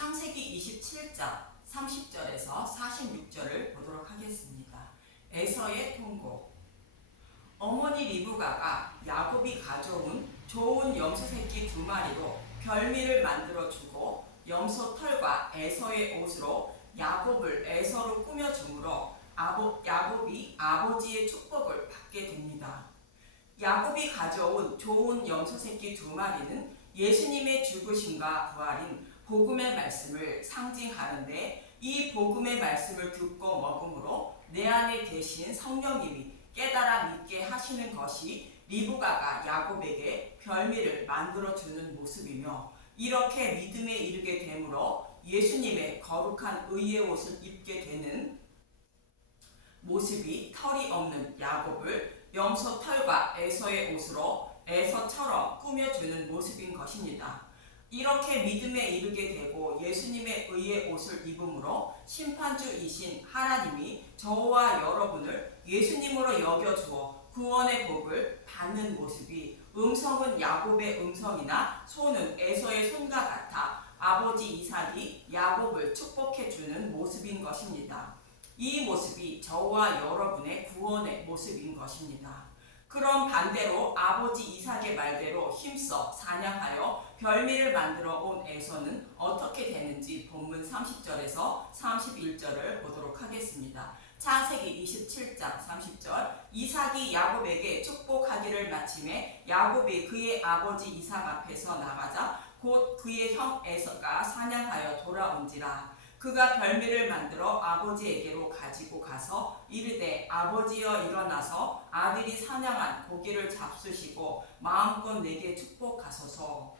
창세기 27장 30절에서 46절을 보도록 하겠습니다. 에서의 통곡. 어머니 리브가가 야곱이 가져온 좋은 염소 새끼 2마리로 별미를 만들어주고 염소 털과 에서의 옷으로 야곱을 에서로 꾸며주므로 야곱이 아버지의 축복을 받게 됩니다. 야곱이 가져온 좋은 염소 새끼 2마리는 예수님의 죽으심과 부활인 복음의 말씀을 상징하는데, 이 복음의 말씀을 듣고 먹음으로 내 안에 계신 성령님이 깨달아 믿게 하시는 것이 리브가가 야곱에게 별미를 만들어주는 모습이며, 이렇게 믿음에 이르게 되므로 예수님의 거룩한 의의 옷을 입게 되는 모습이 털이 없는 야곱을 염소 털과 에서의 옷으로 에서처럼 꾸며주는 모습인 것입니다. 이렇게 믿음에 이르게 되고 예수님의 의의 옷을 입음으로 심판주이신 하나님이 저와 여러분을 예수님으로 여겨주어 구원의 복을 받는 모습이, 음성은 야곱의 음성이나 손은 에서의 손과 같아 아버지 이삭이 야곱을 축복해주는 모습인 것입니다. 이 모습이 저와 여러분의 구원의 모습인 것입니다. 그럼 반대로 아버지 이삭의 말대로 힘써 사냥하여 별미를 만들어 온 에서는 어떻게 되는지 본문 30절에서 31절을 보도록 하겠습니다. 창세기 27장 30절. 이삭이 야곱에게 축복하기를 마침에 야곱이 그의 아버지 이삭 앞에서 나가자 곧 그의 형 에서가 사냥하여 돌아온지라. 그가 별미를 만들어 아버지에게로 가지고 가서 이르되 아버지여 일어나서 아들이 사냥한 고기를 잡수시고 마음껏 내게 축복하소서.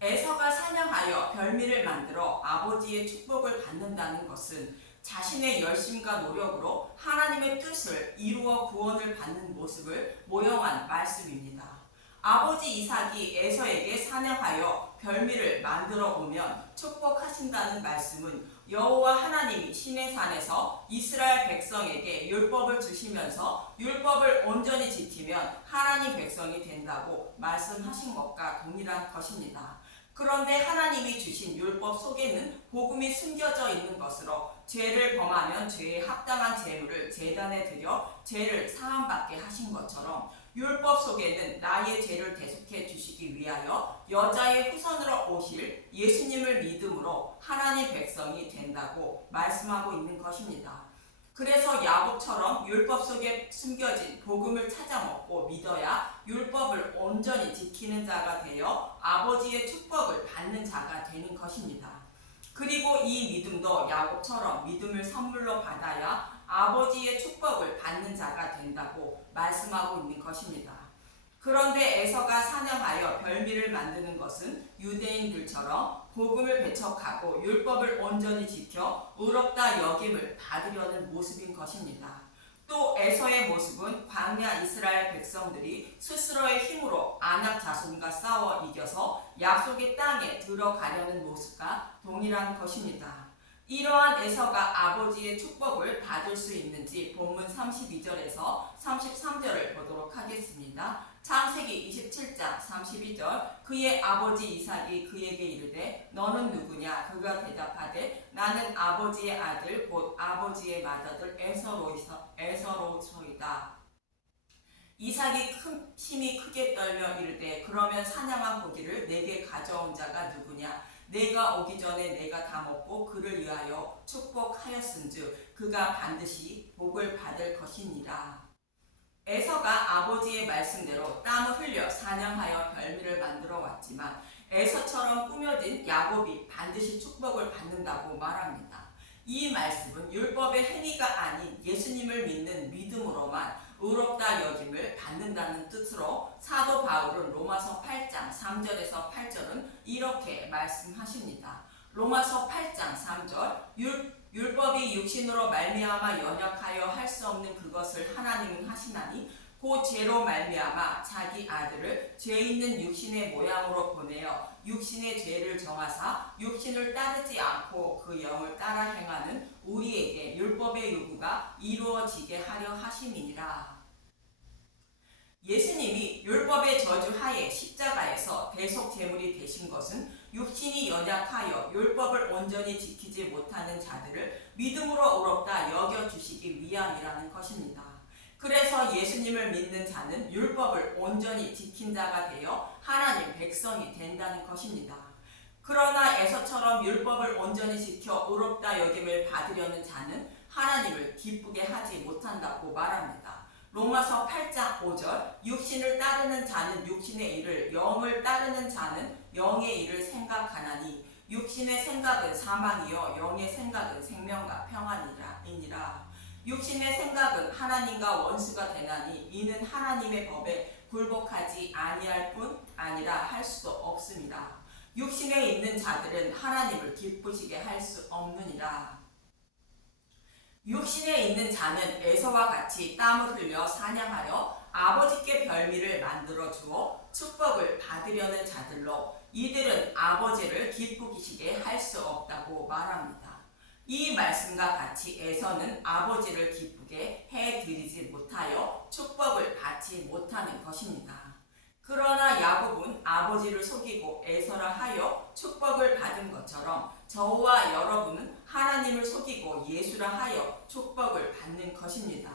에서가 사냥하여 별미를 만들어 아버지의 축복을 받는다는 것은 자신의 열심과 노력으로 하나님의 뜻을 이루어 구원을 받는 모습을 모형한 말씀입니다. 아버지 이삭이 에서에게 사냥하여 별미를 만들어 오면 축복하신다는 말씀은 여호와 하나님이 시내산에서 이스라엘 백성에게 율법을 주시면서 율법을 온전히 지키면 하나님 백성이 된다고 말씀하신 것과 동일한 것입니다. 그런데 하나님이 주신 율법 속에는 복음이 숨겨져 있는 것으로 죄를 범하면 죄에 합당한 제물을 제단에 드려 죄를 사함받게 하신 것처럼 율법 속에는 나의 죄를 대속해 주시기 위하여 여자의 후손으로 오실 예수님을 믿음으로 하나님 백성이 된다고 말씀하고 있는 것입니다. 그래서 야곱처럼 율법 속에 숨겨진 복음을 찾아 먹고 믿어야 율법을 온전히 지키는 자가 되어 아버지의 축복을 받는 자가 되는 것입니다. 그리고 이 믿음도 야곱처럼 믿음을 선물로 받아야 아버지의 축복을 받는 자가 된다고 말씀하고 있는 것입니다. 그런데 에서가 사냥하여 별미를 만드는 것은 유대인들처럼 복음을 배척하고 율법을 온전히 지켜 의롭다 여김을 받으려는 모습인 것입니다. 또 에서의 모습은 광야 이스라엘 백성들이 스스로의 힘으로 아낙 자손과 싸워 이겨서 약속의 땅에 들어가려는 모습과 동일한 것입니다. 이러한 에서가 아버지의 축복을 받을 수 있는지 본문 32절에서 33절을 보도록 하겠습니다. 창세기 27장 32절. 그의 아버지 이삭이 그에게 이르되 너는 누구냐? 그가 대답하되 나는 아버지의 아들 곧 아버지의 맏아들 에서로소이다. 이삭이 심히 크게 떨며 이르되 그러면 사냥한 고기를 내게 가져온 자가 누구냐? 내가 오기 전에 내가 다 먹고 그를 위하여 축복하였은즉 그가 반드시 복을 받을 것이니라. 에서가 아버지의 말씀대로 땀을 흘려 사냥하여 별미를 만들어 왔지만 에서처럼 꾸며진 야곱이 반드시 축복을 받는다고 말합니다. 이 말씀은 율법의 행위가 아닌 예수님을 믿는 믿음으로만 의롭다 여김을 받는다는 뜻으로 사도 바울은 로마서 8장 3절에서 8절은 이렇게 말씀하십니다. 로마서 8장 3절. 율법이 육신으로 말미암아 연약하여 할 수 없는 그것을 하나님은 하시나니 곧 죄로 말미암아 자기 아들을 죄 있는 육신의 모양으로 보내어 육신의 죄를 정하사 육신을 따르지 않고 그 영을 따라 행하는 우리에게 율법의 요구가 이루어지게 하려 하심이니라. 예수님이 율법의 저주 하에 십자가에서 대속 제물이 되신 것은 육신이 연약하여 율법을 온전히 지키지 못하는 자들을 믿음으로 의롭다 여겨주시기 위함이라는 것입니다. 그래서 예수님을 믿는 자는 율법을 온전히 지킨 자가 되어 하나님 백성이 된다는 것입니다. 그러나 에서처럼 율법을 온전히 지켜 의롭다 여김을 받으려는 자는 하나님을 기쁘게 하지 못한다고 말합니다. 로마서 8장 5절 육신을 따르는 자는 육신의 일을 영을 따르는 자는 영의 일을 생각하나니 육신의 생각은 사망이요 영의 생각은 생명과 평안이니라. 육신의 생각은 하나님과 원수가 되나니 이는 하나님의 법에 굴복하지 아니할 뿐 아니라 할 수도 없습니다. 육신에 있는 자들은 하나님을 기쁘시게 할 수 없느니라. 육신에 있는 자는 에서와 같이 땀을 흘려 사냥하여 아버지께 별미를 만들어 주어 축복을 받으려는 자들로 이들은 아버지를 기쁘시게 할 수 없다고 말합니다. 이 말씀과 같이 에서는 아버지를 기쁘게 해드리지 못하여 축복을 받지 못하는 것입니다. 그러나 야곱은 아버지를 속이고 에서라 하여 축복을 받은 것처럼 저와 여러분은 하나님을 속이고 예수라 하여 축복을 받는 것입니다.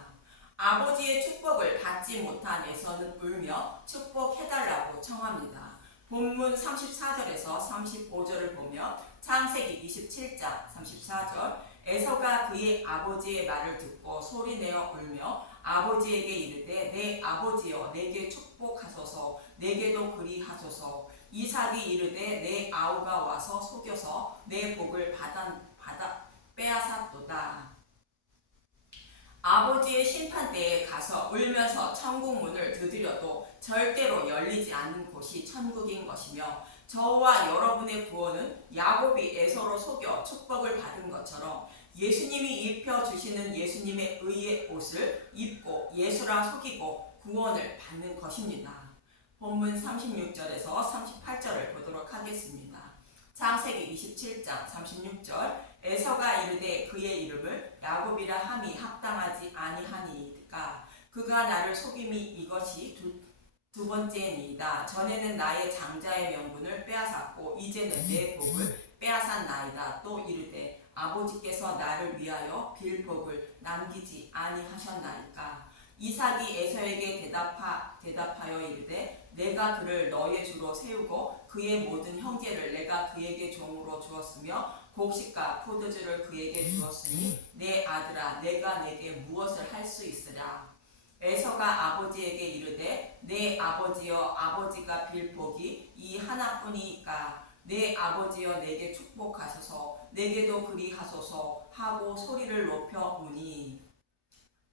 아버지의 축복을 받지 못한 에서는 울며 축복해달라고 청합니다. 본문 34절에서 35절을 보면 창세기 27장 34절 에서가 그의 아버지의 말을 듣고 소리내어 울며 아버지에게 이르되 내 아버지여 내게 축복하소서 내게도 그리하소서. 이삭이 이르되 내 아우가 와서 속여서 내 복을 받아 빼앗았도다. 아버지의 심판대에 가서 울면서 천국 문을 두드려도 절대로 열리지 않는 곳이 천국인 것이며 저와 여러분의 구원은 야곱이 에서로 속여 축복을 받은 것처럼 예수님이 입혀주시는 예수님의 의의 옷을 입고 예수라 속이고 구원을 받는 것입니다. 본문 36절에서 38절을 보도록 하겠습니다. 창세기 27장 36절 에서가 이르되 그의 이름을 야곱이라 함이 합당하지 아니하니까 그가 나를 속임이 이것이 두 번째니이다. 전에는 나의 장자의 명분을 빼앗았고 이제는 내 복을 빼앗았나이다. 또 이르되 아버지께서 나를 위하여 빌 복을 남기지 아니하셨나이까. 이삭이 에서에게 대답하여 이르되 내가 그를 너의 주로 세우고 그의 모든 형제를 내가 그에게 종으로 주었으며 곡식과 포도주를 그에게 주었으니 내 아들아 내가 내게 무엇을 할 수 있으랴. 에서가 아버지에게 이르되 내 아버지여 아버지가 빌 복이 이 하나뿐이니까 내 아버지여 내게 축복하소서 내게도 그리하소서 하고 소리를 높여 우니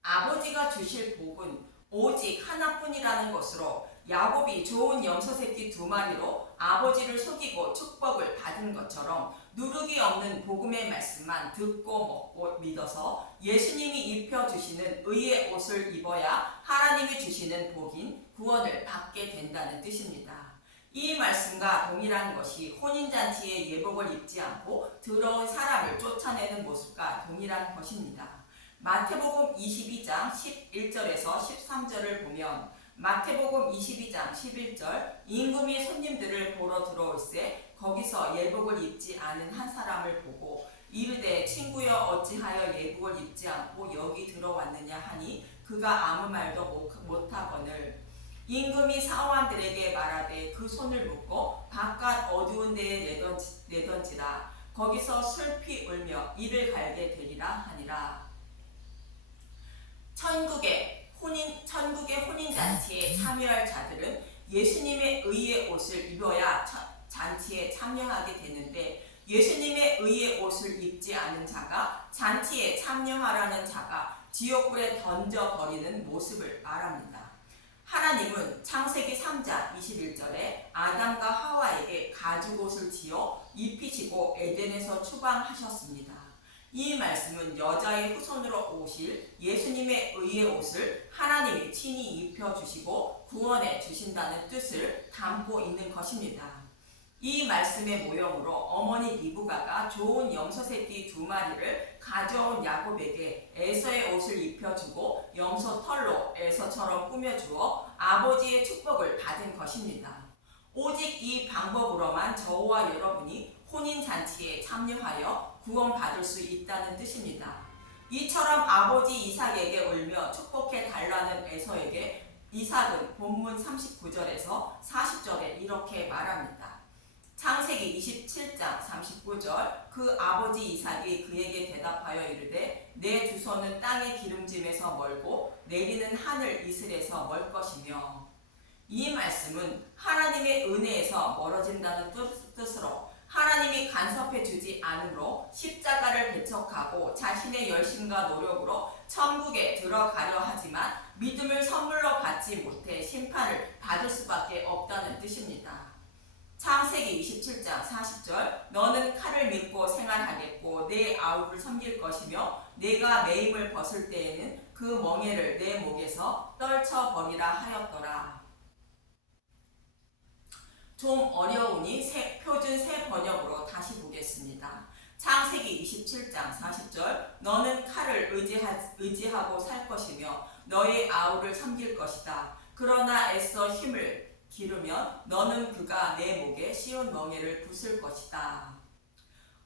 아버지가 주실 복은 오직 하나뿐이라는 것으로 야곱이 좋은 염소새끼 2마리로 아버지를 속이고 축복을 받은 것처럼 누룩이 없는 복음의 말씀만 듣고 먹고 믿어서 예수님이 입혀주시는 의의 옷을 입어야 하나님이 주시는 복인 구원을 받게 된다는 뜻입니다. 이 말씀과 동일한 것이 혼인잔치에 예복을 입지 않고 더러운 사람을 쫓아내는 모습과 동일한 것입니다. 마태복음 22장 11절에서 13절을 보면 마태복음 22장 11절 임금이 손님들을 보러 들어올세 거기서 예복을 입지 않은 한 사람을 보고 이르되 친구여 어찌하여 예복을 입지 않고 여기 들어왔느냐 하니 그가 아무 말도 못하거늘 임금이 사원들에게 말하되 그 손을 묶고 바깥 어두운 데에 내던지라 거기서 슬피 울며 이를 갈게 되리라 하니라. 천국의 혼인잔치에 참여할 자들은 예수님의 의의 옷을 입어야 잔치에 참여하게 되는데 예수님의 의의 옷을 입지 않은 자가 잔치에 참여하라는 자가 지옥불에 던져버리는 모습을 말합니다. 하나님은 창세기 3장 21절에 아담과 하와에게 가죽옷을 지어 입히시고 에덴에서 추방하셨습니다. 이 말씀은 여자의 후손으로 오실 예수님의 의의 옷을 하나님이 친히 입혀주시고 구원해 주신다는 뜻을 담고 있는 것입니다. 이 말씀의 모형으로 어머니 리브가가 좋은 염소새끼 2마리를 가져온 야곱에게 에서의 옷을 입혀주고 염소 털로 에서처럼 꾸며주어 아버지의 축복을 받은 것입니다. 오직 이 방법으로만 저와 여러분이 혼인잔치에 참여하여 구원받을 수 있다는 뜻입니다. 이처럼 아버지 이삭에게 울며 축복해 달라는 에서에게 이삭은 본문 39절에서 40절에 이렇게 말합니다. 창세기 27장 39절 그 아버지 이삭이 그에게 대답하여 이르되 내 주소는 땅의 기름짐에서 멀고 내리는 하늘 이슬에서 멀 것이며 이 말씀은 하나님의 은혜에서 멀어진다는 뜻으로 하나님이 간섭해 주지 않으므로 십자가를 배척하고 자신의 열심과 노력으로 천국에 들어가려 하지만 믿음을 선물로 받지 못해 심판을 받을 수밖에 없다는 뜻입니다. 창세기 27장 40절 너는 칼을 믿고 생활하겠고 내 아우를 섬길 것이며 내가 매임을 벗을 때에는 그 멍에를 내 목에서 떨쳐버리라 하였더라. 좀 어려우니 표준 새 번역으로 다시 보겠습니다. 창세기 27장 40절 너는 칼을 의지하고 살 것이며 너의 아우를 섬길 것이다. 그러나 애써 힘을 기르면 너는 그가 내 목에 씌운 멍에를 부술 것이다.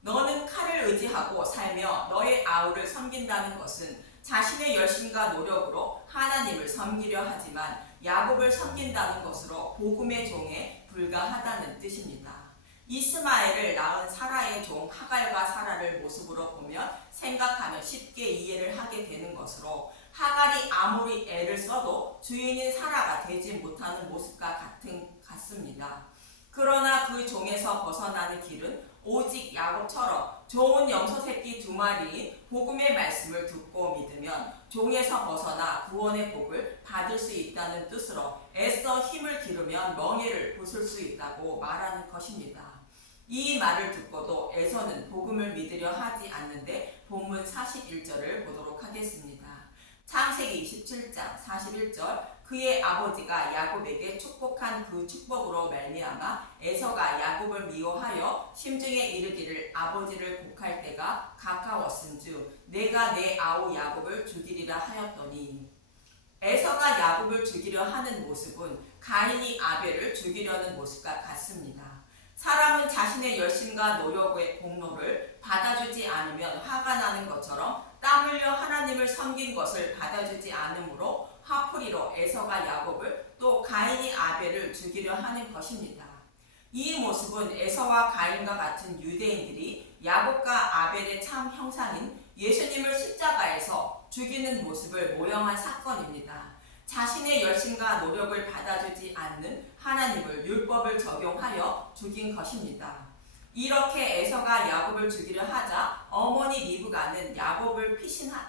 너는 칼을 의지하고 살며 너의 아우를 섬긴다는 것은 자신의 열심과 노력으로 하나님을 섬기려 하지만 야곱을 섬긴다는 것으로 복음의 종에 불과하다는 뜻입니다. 이스마엘을 낳은 사라의 종 하갈과 사라를 모습으로 보면 생각하면 쉽게 이해를 하게 되는 것으로 하갈이 아무리 애를 써도 주인인 사라가 되지 못하는 모습과 같습니다. 그러나 그 종에서 벗어나는 길은 오직 야곱처럼 좋은 염소 새끼 2마리인 복음의 말씀을 듣고 믿으면 종에서 벗어나 구원의 복을 받을 수 있다는 뜻으로 애써 힘을 기르면 멍에를 부술 수 있다고 말하는 것입니다. 이 말을 듣고도 에서는 복음을 믿으려 하지 않는데 본문 41절을 보도록 하겠습니다. 창세기 27장 41절 그의 아버지가 야곱에게 축복한 그 축복으로 말미암아 에서가 야곱을 미워하여 심중에 이르기를 아버지를 곡할 때가 가까웠은즉 내가 내 아우 야곱을 죽이리라 하였더니 에서가 야곱을 죽이려 하는 모습은 가인이 아벨을 죽이려는 모습과 같습니다. 사람은 자신의 열심과 노력의 공로를 받아주지 않으면 화가 나는 것처럼 땀 흘려 하나님을 섬긴 것을 받아주지 않으므로 화풀이로 에서가 야곱을 또 가인이 아벨을 죽이려 하는 것입니다. 이 모습은 에서와 가인과 같은 유대인들이 야곱과 아벨의 참 형상인 예수님을 십자가에서 죽이는 모습을 모형한 사건입니다. 자신의 열심과 노력을 받아주지 않는 하나님을 율법을 적용하여 죽인 것입니다. 이렇게 에서가 야곱을 죽이려 하자 어머니 리브가는 야곱을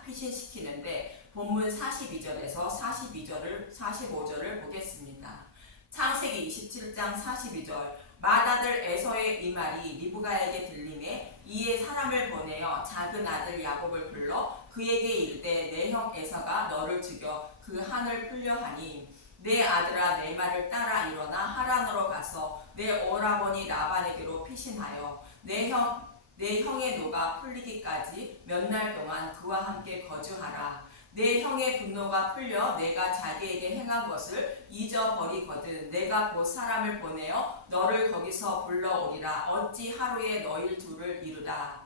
피신시키는데 본문 42절에서 45절을 보겠습니다. 창세기 27장 42절 맏아들 에서의 이 말이 리브가에게 들림에 이에 사람을 보내어 작은 아들 야곱을 불러 그에게 이르되 내 형 에서가 너를 죽여 그 한을 풀려 하니 내 아들아 내 말을 따라 일어나 하란으로 가서 내 오라버니 라반에게로 피신하여 내 형의 노가 풀리기까지 몇 날 동안 그와 함께 거주하라. 내 형의 분노가 풀려 내가 자기에게 행한 것을 잊어버리거든 내가 곧 사람을 보내어 너를 거기서 불러오리라. 어찌 하루에 너희 둘을 이루라.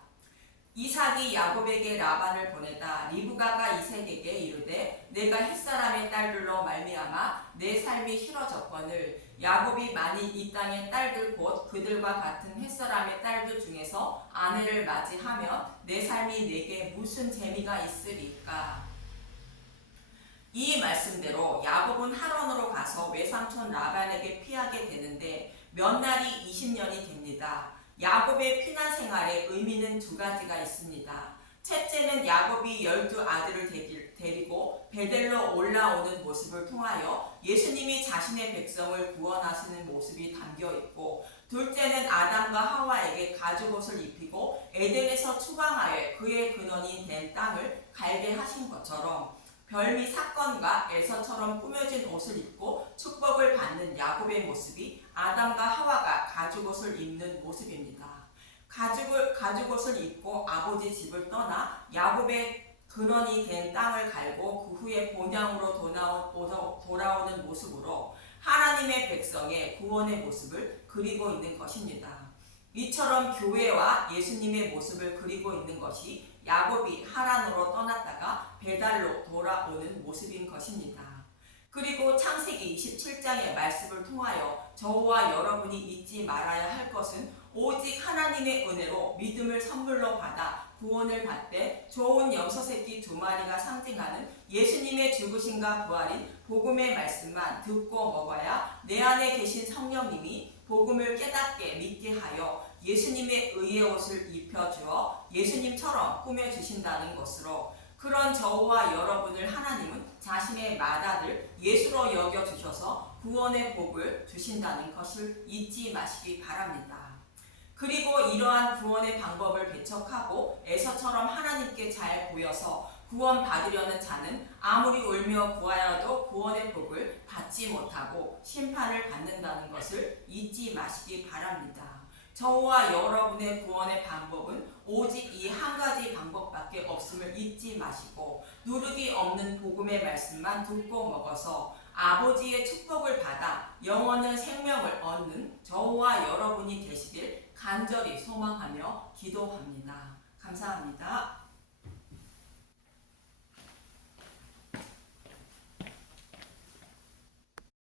이삭이 야곱에게 라반을 보내다 리브가가 이삭에게 이르되 내가 햇사람의 딸들로 말미암아 내 삶이 싫어졌거늘 야곱이 만일 이 땅의 딸들 곧 그들과 같은 햇사람의 딸들 중에서 아내를 맞이하면 내 삶이 내게 무슨 재미가 있으리까. 이 말씀대로 야곱은 하란으로 가서 외삼촌 라반에게 피하게 되는데 몇 날이 20년이 됩니다. 야곱의 피난 생활에 의미는 2가지가 있습니다. 첫째는 야곱이 12아들을 데리고 베델로 올라오는 모습을 통하여 예수님이 자신의 백성을 구원하시는 모습이 담겨 있고, 둘째는 아담과 하와에게 가죽옷을 입히고 에덴에서 추방하여 그의 근원이 된 땅을 갈게 하신 것처럼 별미 사건과 에서처럼 꾸며진 옷을 입고 축복을 받는 야곱의 모습이 아담과 하와가 가죽옷을 입는 모습입니다. 가죽옷을 입고 아버지 집을 떠나 야곱의 근원이 된 땅을 갈고 그 후에 본향으로 돌아오는 모습으로 하나님의 백성의 구원의 모습을 그리고 있는 것입니다. 이처럼 교회와 예수님의 모습을 그리고 있는 것이 야곱이 하란으로 떠났다가 베달로 돌아오는 모습인 것입니다. 그리고 창세기 27장의 말씀을 통하여 저와 여러분이 잊지 말아야 할 것은 오직 하나님의 은혜로 믿음을 선물로 받아 구원을 받되 좋은 염소새끼 2마리가 상징하는 예수님의 죽으심과 부활인 복음의 말씀만 듣고 먹어야 내 안에 계신 성령님이 복음을 깨닫게 믿게 하여 예수님의 의의 옷을 입혀주어 예수님처럼 꾸며주신다는 것으로, 그런 저와 여러분을 하나님은 자신의 맏아들 예수로 여겨주셔서 구원의 복을 주신다는 것을 잊지 마시기 바랍니다. 그리고 이러한 구원의 방법을 배척하고 에서처럼 하나님께 잘 보여서 구원받으려는 자는 아무리 울며 구하여도 구원의 복을 받지 못하고 심판을 받는다는 것을 잊지 마시기 바랍니다. 저와 여러분의 구원의 방법은 오직 이 한 가지 방법밖에 없음을 잊지 마시고 누룩이 없는 복음의 말씀만 듣고 먹어서 아버지의 축복을 받아 영원한 생명을 얻는 저와 여러분이 되시길 간절히 소망하며 기도합니다. 감사합니다.